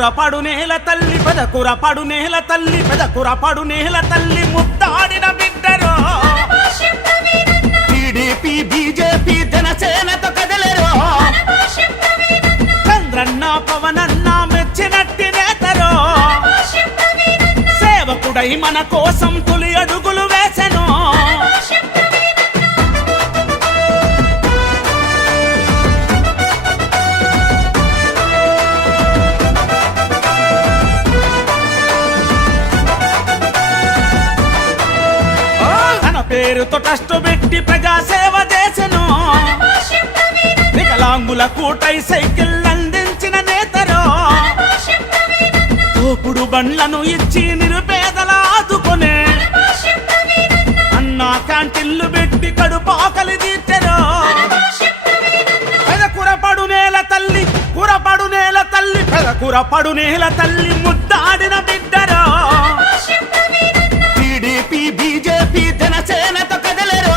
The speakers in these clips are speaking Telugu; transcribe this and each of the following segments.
పెదకురపడు నేల తల్లి పెదకురపడు నేల తల్లి పెదకురపడు నేల తల్లి ముద్దాడిన బిడ్డరో టీడీపీ బీజేపీ జనసేనతో కదలరో చంద్రన్న పవనన్న మెచ్చినట్టి నేతరో సేవకుడై మన కోసం తొలి అడుగులు వేసెను పేరుతో ట్రస్ట్ పెట్టి ప్రజా సేవ చేసెను వికలాంగులకు సైకిల్ అందించిన నేతరో తోపుడు బండ్లను ఇచ్చి నిరుపేదల ఆదుకొనే అన్నా క్యాంటీన్లు పెట్టి కడుపాకలి తీర్చెరో పెదకురపడు నేల తల్లి కురపడు నేల తల్లి పెదకురపడు నేల తల్లి ముద్దాడిన బిడ్డరో టీడీపీ బీజేపీ జనసేనతో కదలరో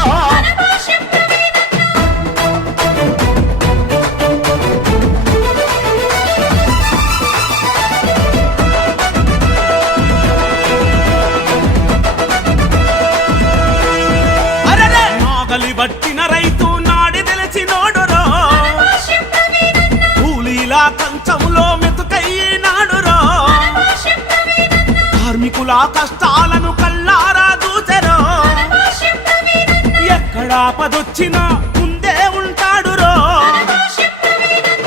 అరరే నాగలి బట్టిన రైతు నాడి తెలిసినోడురో కూలీలా కంచములో మెతుకయ్యి నాడురో కార్మికుల కష్టాలను కల్లారా దూచెరో ఎక్కడా పదొచ్చినా ముందే ఉంటాడురో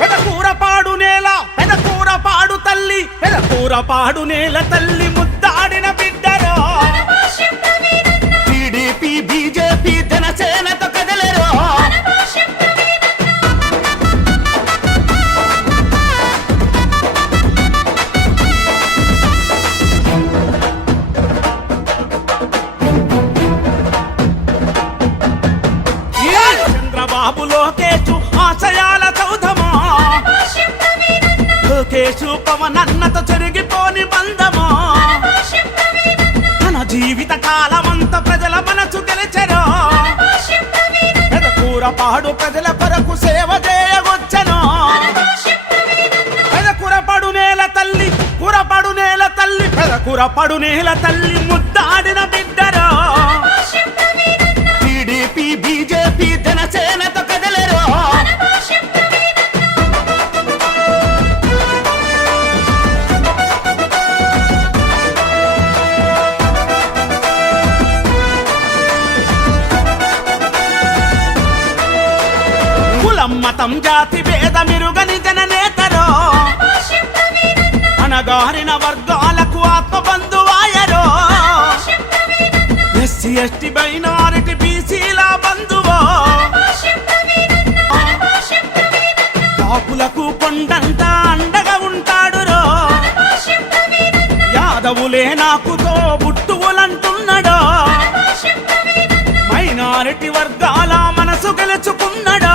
పెదకూరపాడు నేల పెదకూరపాడు తల్లి పెదకూరపాడు నేల తల్లి ముద్దాడిన బిడ్డరో టీడీపీ బీజేపీ జనసేనతో కదలరో చంద్రబాబు లోకేషు ఆశయాల చౌధమో లోకేషు పవనన్నతో చెరిగిపోని బంధమో తన జీవిత కాలమంత ప్రజల మనసు గెలిచెరో పెదకూరపాడు ప్రజల కొరకు సేవ చేయవచ్చెనో పెదకురపడు నేల తల్లి కురపడు నేల తల్లి పెదకురపడు నేల తల్లి ముద్దాడిన బిడ్డరో టీడీపీ బీజేపీ జనసేనతో కదలరో కులం మతం జాతి భేదమిరుగని జననేతరో అనగారిన వర్గాలకు ఆత్మబంధువాయరో ఎస్సీ ఎస్టీ మైనారిటీ బీసీల బంధువో కాపులకు కొండంత అండగా ఉంటాడురో యాదవులే నాకుతో బుట్టువులంటున్నాడో మైనారిటీ వర్గాల మనసు గెలుచుకున్నాడో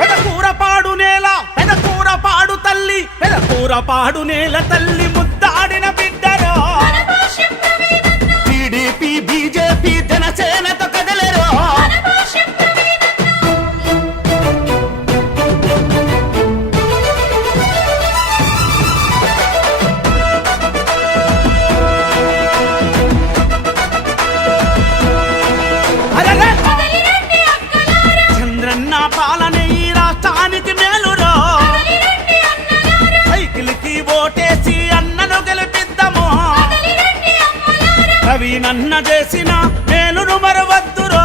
పెదకూరపాడు నేల పెదకూరపాడు తల్లి పెదకూరపాడు నేల తల్లి ముద్దాడిన బిడ్డరో టీడీపీ బీజేపీ జనసేనతో కదలరో చంద్రన్న పాలన ఈ రాష్ట్రానికి మేలురో సైకిల్కి ఓటేసి అన్నను గెలిపిద్దాము రవినన్న చేసిన మేలును మరవద్దురో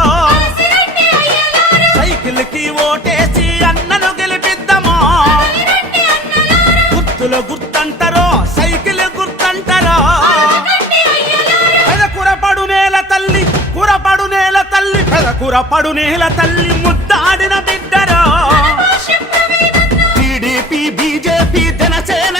సైకిల్కి ఓటేసి అన్నను గెలిపిద్దాము గుర్తులో గుర్తంటారో సైకిల్ గుర్తంటారో పెదకురపడు నేల తల్లి కురపడు నేల తల్లి పెదకురపడు నేల తల్లి ముద్దాడిన బిడ్డరో టీడీపీ బీజేపీ జనసేన